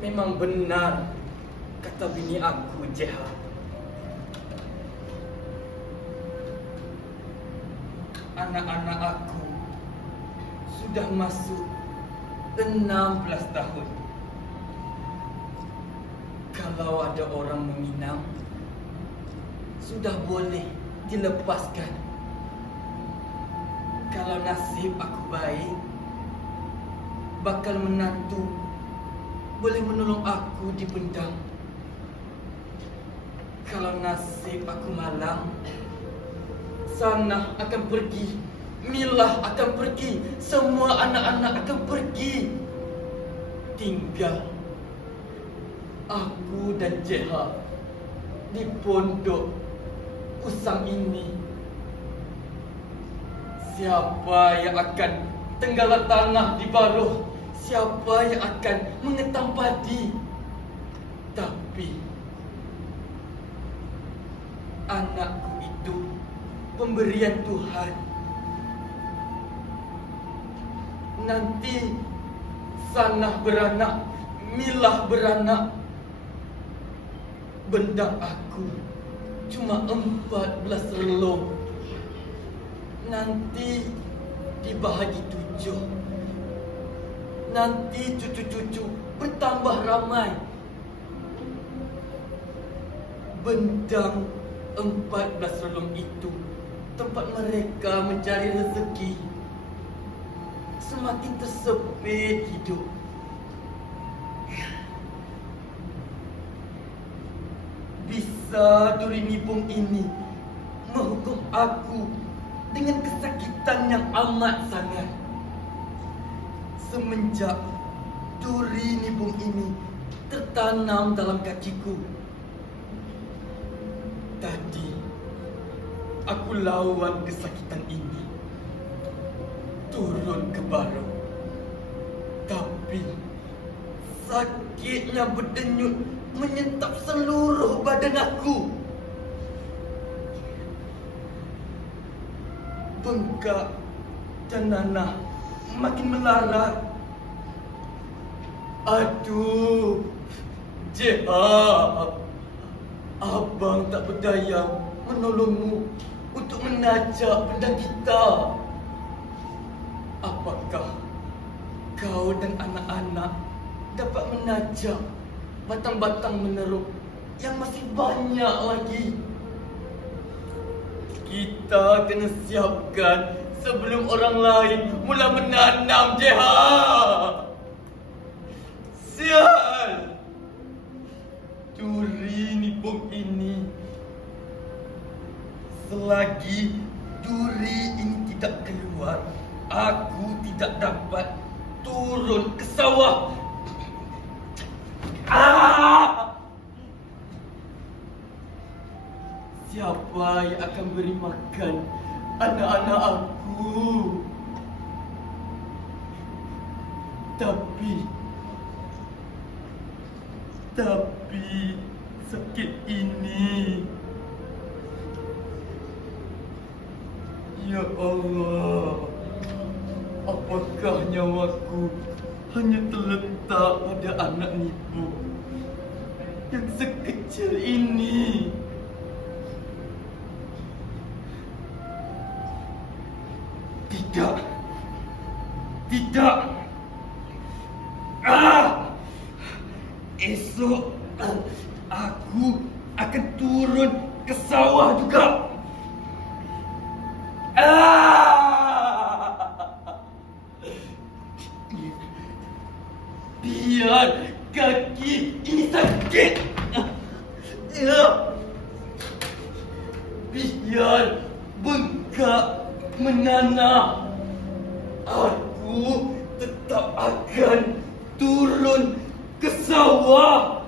Memang benar kata bini aku, Jeha. Anak-anak aku sudah masuk 16 tahun. Kalau ada orang meminang, sudah boleh dilepaskan. Kalau nasib aku baik, bakal menantu boleh menolong aku di Bendang. Kalau nasib aku malang, Sanah akan pergi, Milah akan pergi, semua anak-anak akan pergi. Tinggal aku dan Jeha di pondok usang ini. Siapa yang akan tenggalan tanah di Baroh? Siapa yang akan mengetam padi? Tapi anakku itu pemberian Tuhan. Nanti Sanah beranak, Milah beranak. Bendang aku cuma 14 relung. Nanti dibahagi 7. Nanti cucu-cucu bertambah ramai. Bendang 14 relung itu tempat mereka mencari rezeki. Semakin tersepit hidup. Bisa Duri Nibung ini menghukum aku dengan kesakitan yang amat sangat. Semenjak Duri Nibung ini tertanam dalam kakiku. Tadi aku lawan kesakitan ini, turun ke Baroh. Tapi sakitnya berdenyut menyentap seluruh badan aku. Bengkak dan nanah makin melarat. Aduh, Jeha, abang tak berdaya menolongmu untuk menajak benda kita. Apakah kau dan anak-anak dapat menajak batang-batang meneruk yang masih banyak lagi? Kita kena siapkan sebelum orang lain mula menanam, Jeha. Sial! Duri Nibung ini, selagi duri ini tidak keluar, aku tidak dapat turun ke sawah. Siapa yang akan beri makan anak-anak aku? Tapi sakit ini, ya Allah, apakah nyawaku hanya terletak pada anak Nibung yang sekecil ini? Tidak. Esok aku akan turun ke sawah juga. Biar kaki ini sakit. Biar bengkak menanah. Aku tetap akan turun ke sawah.